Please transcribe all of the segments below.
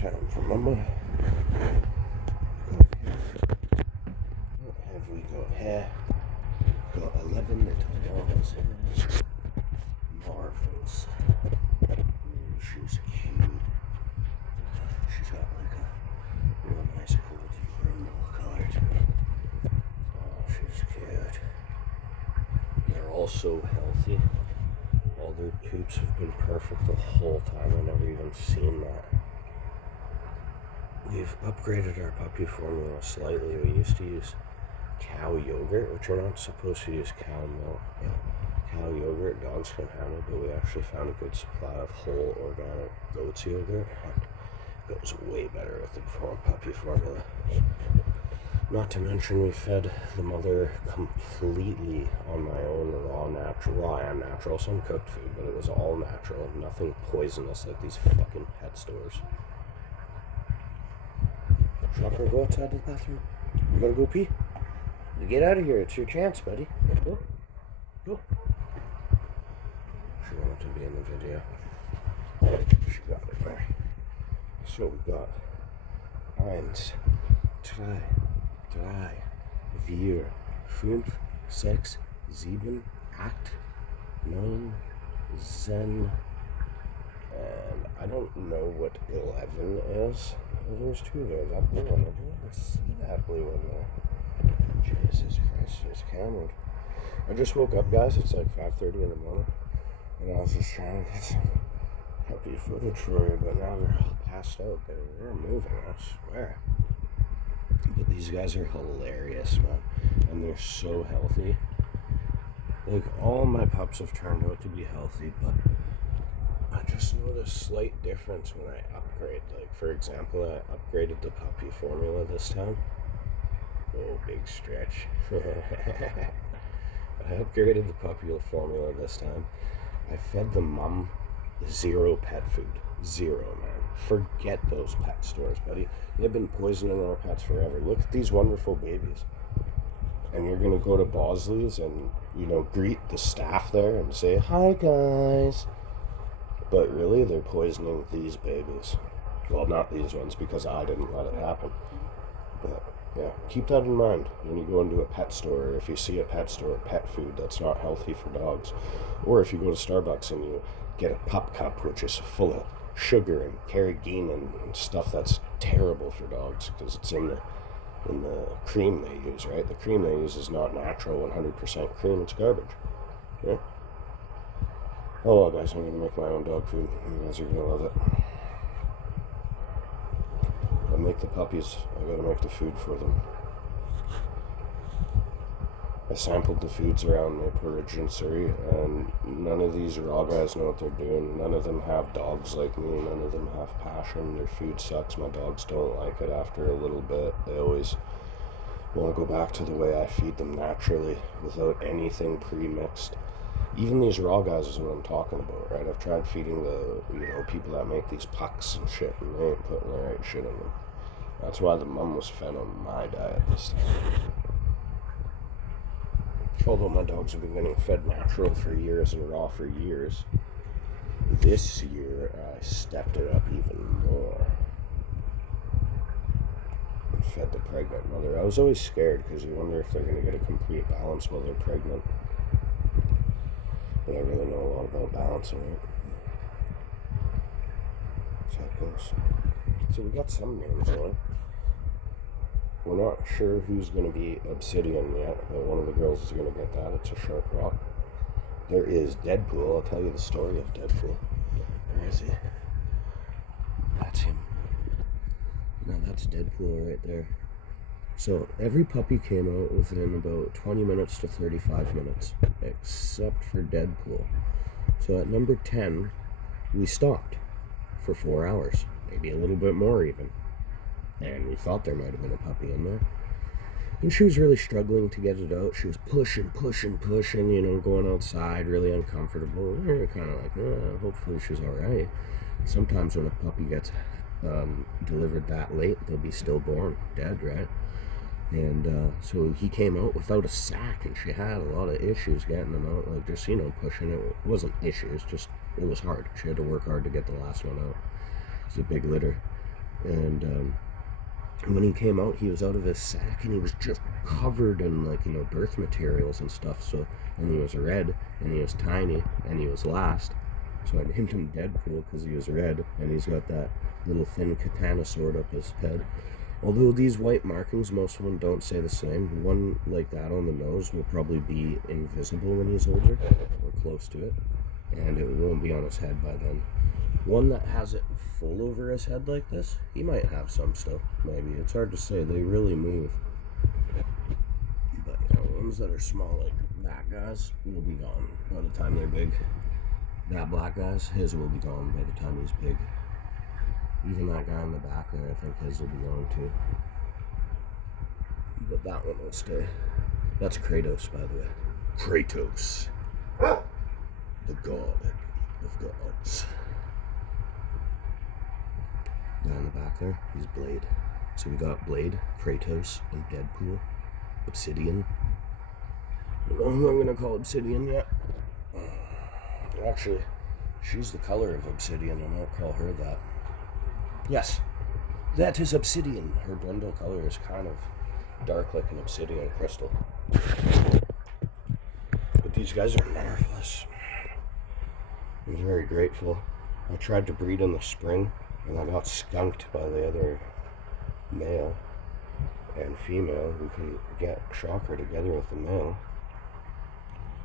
time for mama. What have we got here? Got 11 little dogs. Marvels. She's cute. She's got like a real nice golden brindle color to her. Oh, she's cute. They're all so healthy. All their poops have been perfect the whole time. I never even seen that. We've upgraded our puppy formula slightly. We used to use cow yogurt, which you're not supposed to use cow milk. Cow yogurt, dogs can handle, but we actually found a good supply of whole organic goat's yogurt. It goes way better with the puppy formula. Not to mention we fed the mother completely on my own raw and natural, some cooked food, but it was all natural, nothing poisonous like these fucking pet stores. Shocker, go outside to the bathroom. You gotta go pee? You get out of here, it's your chance, buddy. Go. Go. She wanted to be in the video. She got it there. So we got 1, 2, 3, 4, 5, 6, 7, 8, 9, 10, and I don't know what 11 is. Oh, there's 2 there. That blue one. I didn't see that blue one there. Jesus Christ, she's cameraed. I just woke up, guys. It's like 5:30 in the morning, and I was just trying to get some puppy footage for you, but now they're all passed out. They're moving, I swear. But these guys are hilarious, man, and they're so healthy. Like, all my pups have turned out to be healthy, but I just noticed a slight difference when I upgrade. Like, for example, I upgraded the puppy formula this time. Oh, big stretch. I upgraded the puppy formula this time. I fed the mom 0 pet food. 0, man. Forget those pet stores, buddy. They've been poisoning our pets forever. Look at these wonderful babies. And you're going to go to Bosley's and, greet the staff there and say, "Hi, guys." But really, they're poisoning these babies. Well, not these ones, because I didn't let it happen. But, yeah, keep that in mind when you go into a pet store, or if you see a pet store, pet food that's not healthy for dogs. Or if you go to Starbucks and you get a pup cup, which is full of sugar and carrageenan and stuff that's terrible for dogs, because it's in the cream they use, right? The cream they use is not natural, 100% cream. It's garbage. Yeah. Oh, well, guys, I'm going to make my own dog food. You guys are going to love it. I make the puppies. I got to make the food for them. I sampled the foods around Maple Ridge and Surrey, and none of these raw guys know what they're doing. None of them have dogs like me. None of them have passion. Their food sucks. My dogs don't like it after a little bit. They always want to go back to the way I feed them naturally, without anything pre-mixed. Even these raw guys is what I'm talking about, right? I've tried feeding the, people that make these pucks and shit, and they ain't putting the right shit in them. That's why the mum was fed on my diet this time. Although my dogs have been getting fed natural for years and raw for years, this year I stepped it up even more and fed the pregnant mother. I was always scared because you wonder if they're going to get a complete balance while they're pregnant. But I really know a lot about balancing it. That's how it goes. So we got some names on it. We're not sure who's going to be Obsidian yet, but one of the girls is going to get that. It's a sharp rock. There is Deadpool. I'll tell you the story of Deadpool. Where is he? That's him. No, that's Deadpool right there. So every puppy came out within about 20 minutes to 35 minutes, except for Deadpool. So at number 10, we stopped for 4 hours, maybe a little bit more even. And we thought there might have been a puppy in there. And she was really struggling to get it out. She was pushing, going outside, really uncomfortable. We were kind of like, hopefully she's all right. Sometimes when a puppy gets delivered that late, they'll be stillborn, dead, right? And so he came out without a sack, and she had a lot of issues getting him out, like just, pushing it. It wasn't issues, just it was hard. She had to work hard to get the last one out. It was a big litter. And when he came out, he was out of his sack, and he was just covered in, like, you know, birth materials and stuff. So, and he was red, and he was tiny, and he was last. So I named him Deadpool because he was red, and he's got that little thin katana sword up his head. Although these white markings, most of them don't say the same. One like that on the nose will probably be invisible when he's older, or close to it, and it won't be on his head by then. One that has it full over his head like this, he might have some still, maybe. It's hard to say, they really move. But, you know, ones that are small like that guy's will be gone by the time they're big. That black guy's, his will be gone by the time he's big. Even that guy in the back there, I think his will be gone too. But that one will stay. That's Kratos, by the way. Kratos. The god of gods. Guy in the back there, he's Blade. So we got Blade, Kratos, and Deadpool. Obsidian. I don't know who I'm going to call Obsidian yet. Actually, she's the color of Obsidian, and I'll call her that. Yes, that is Obsidian. Her brindle color is kind of dark like an obsidian crystal. But these guys are marvelous. I'm very grateful. I tried to breed in the spring, and I got skunked by the other male and female. We couldn't get Shocker together with the male.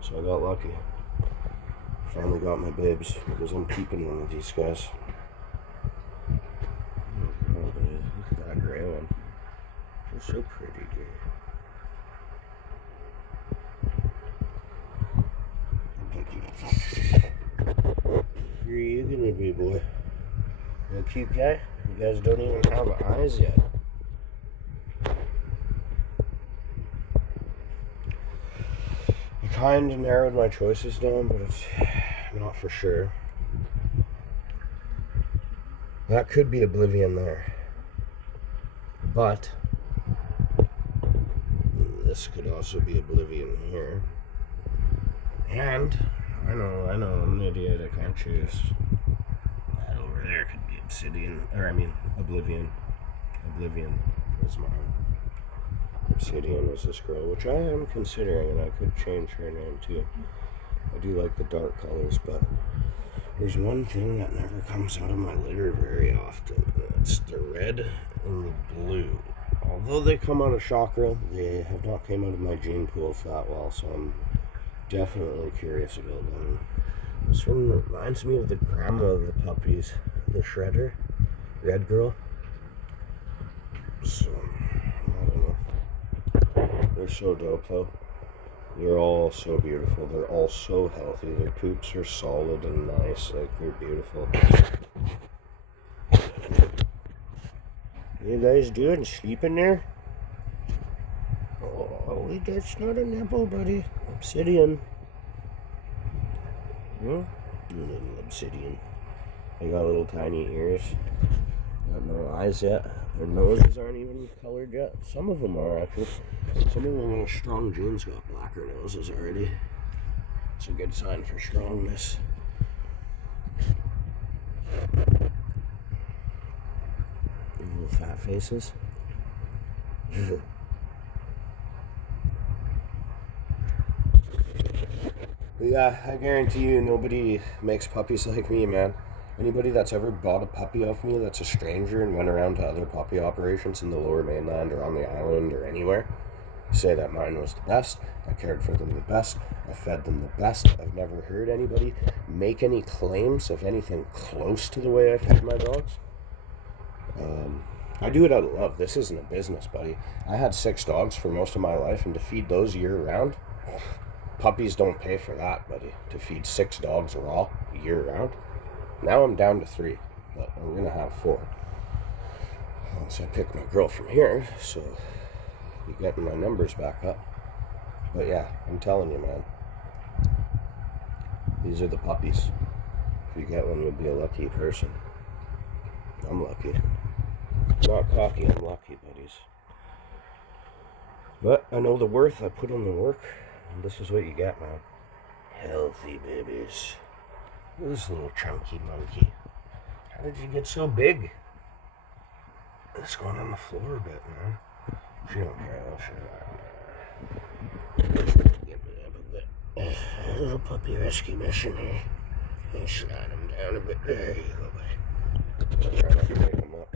So I got lucky. Finally got my babes, because I'm keeping one of these guys. Oh, babe, look at that gray one. It's so pretty, dude. Where are you gonna be, boy? You a cute guy? You guys don't even have eyes yet. I kind of narrowed my choices down, but it's not for sure. That could be Oblivion there. But this could also be Oblivion here. And I know, I'm an idiot, I can't choose. That over there could be Oblivion. Oblivion is mine. Obsidian is this girl, which I am considering, and I could change her name too. I do like the dark colors, but there's one thing that never comes out of my litter very often. It's the red and the blue. Although they come out of chakra, they have not came out of my gene pools that well, so I'm definitely curious about them. This one reminds me of the grandma of the puppies, the Shredder, Red Girl. So, I don't know. They're so dope though. They're all so beautiful. They're all so healthy. Their poops are solid and nice. Like, they're beautiful. You guys doing? Sleeping there? Oh, wait, that's not a nipple, buddy. Obsidian. Little obsidian. They got little tiny ears. Got no eyes yet. Their noses aren't even colored yet. Some of them are, actually. Some of them with strong genes got blacker noses already. It's a good sign for strongness. Little fat faces. Yeah, I guarantee you nobody makes puppies like me, man. Anybody that's ever bought a puppy off me that's a stranger and went around to other puppy operations in the lower mainland or on the island or anywhere, say that mine was the best. I cared for them the best. I fed them the best. I've never heard anybody make any claims of anything close to the way I feed my dogs. I do it out of love. This isn't a business, buddy. I had 6 dogs for most of my life, and to feed those year-round, puppies don't pay for that, buddy. To feed 6 dogs raw year-round. Now I'm down to 3, but I'm going to have 4. Once I pick my girl from here, so you're getting my numbers back up. But yeah, I'm telling you, man. These are the puppies. If you get one, you'll be a lucky person. I'm lucky. Not cocky, I'm lucky, buddies. But I know the worth, I put in the work, and this is what you get, man. Healthy babies. Look at this little chunky monkey. How did you get so big? It's going on the floor a bit, man. She don't care though. Get me up a bit. A little puppy rescue mission here. And slide them down a bit. There you go, buddy. Try not to wake them up.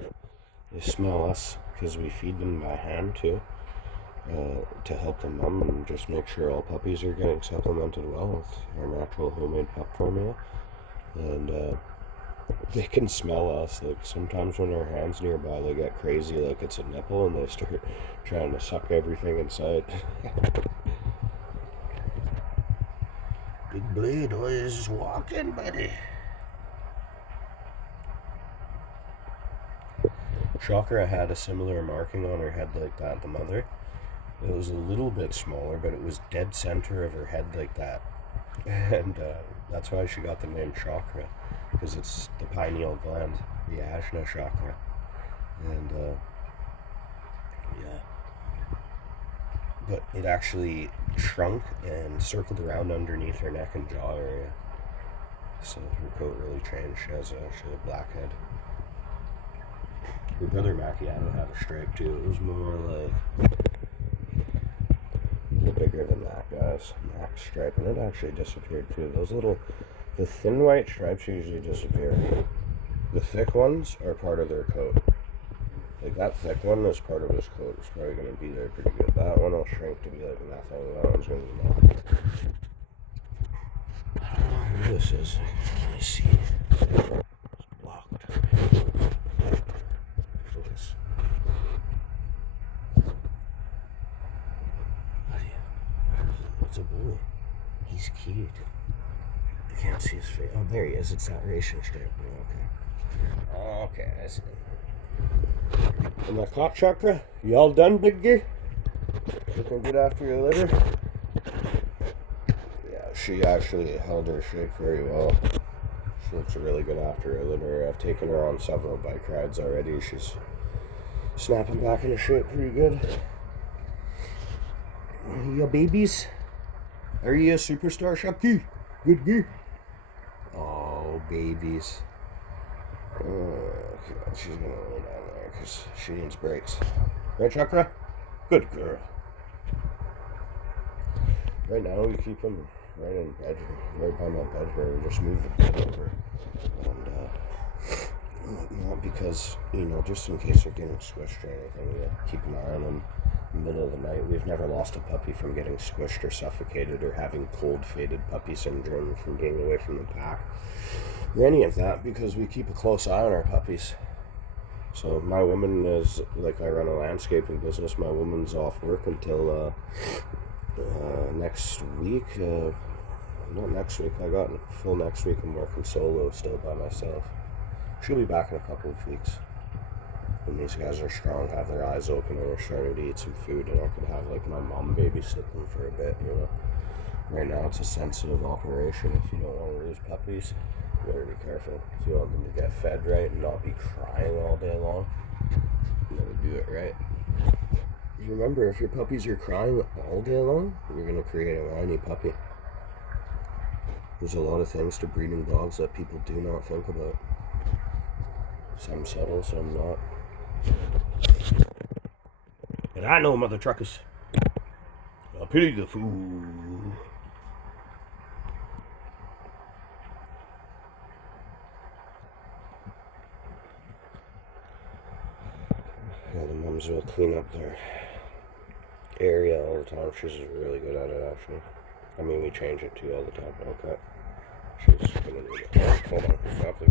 They smell us because we feed them by hand too. To help the mom and just make sure all puppies are getting supplemented well with our natural homemade pup formula. And they can smell us. Like sometimes when our hands nearby, they get crazy like it's a nipple and they start trying to suck everything inside. Big Blade is walking, buddy. Chakra had a similar marking on her head like that, the mother. It was a little bit smaller, but it was dead center of her head like that. And that's why she got the name Chakra, because it's the pineal gland, the Ajna chakra. And yeah. But it actually shrunk and circled around underneath her neck and jaw area. So her coat really changed. She has a black head. Her brother Macchiato had a stripe too. It was more like a little bigger than that, guys. Mac stripe, and it actually disappeared too. The thin white stripes usually disappear. The thick ones are part of their coat. Like that thick one is part of his coat. It's probably going to be there pretty good. That one will shrink to be like nothing. That one's going to be nothing. I don't know who this is. Let me see. It's blocked. Focus. It's a boy. He's cute. I can't see his face. Oh, there he is. It's that racing strip. Okay. Okay, I see. And the cock chakra, you all done, big guy? Looking good after your litter? Yeah, she actually held her shape very well. She looks really good after her litter. I've taken her on several bike rides already. She's snapping back into shape pretty good. You babies? Are you a superstar, Shucky? Good girl. Oh, babies. Okay, she's gonna lay down there because she needs breaks. Right, Chakra? Good girl. Right now, we keep them right in bed, right by my bed here. We just move the bed over. And, not because, just in case they're getting squished or anything, we keep an eye on them in the middle of the night. We've never lost a puppy from getting squished or suffocated or having cold faded puppy syndrome from being away from the pack. Or any of that, because we keep a close eye on our puppies. So my woman is, like, I run a landscaping business. My woman's off work until next week. Not next week. I got full next week. I'm working solo still by myself. She'll be back in a couple of weeks. When these guys are strong, have their eyes open, and are starting to eat some food, and I could have, like, my mom babysit them for a bit, Right now, it's a sensitive operation. If you don't want to lose puppies, you better be careful. If you want them to get fed right and not be crying all day long, you gotta do it right. Remember, if your puppies are crying all day long, you're gonna create a whiny puppy. There's a lot of things to breeding dogs that people do not think about. Some subtle, some not. And I know, mother truckers. I pity the fool. Yeah, the mums will clean up their area all the time. She's really good at it, actually. I mean, we change it too all the time. Okay. She's gonna do it. Hold on. Stop the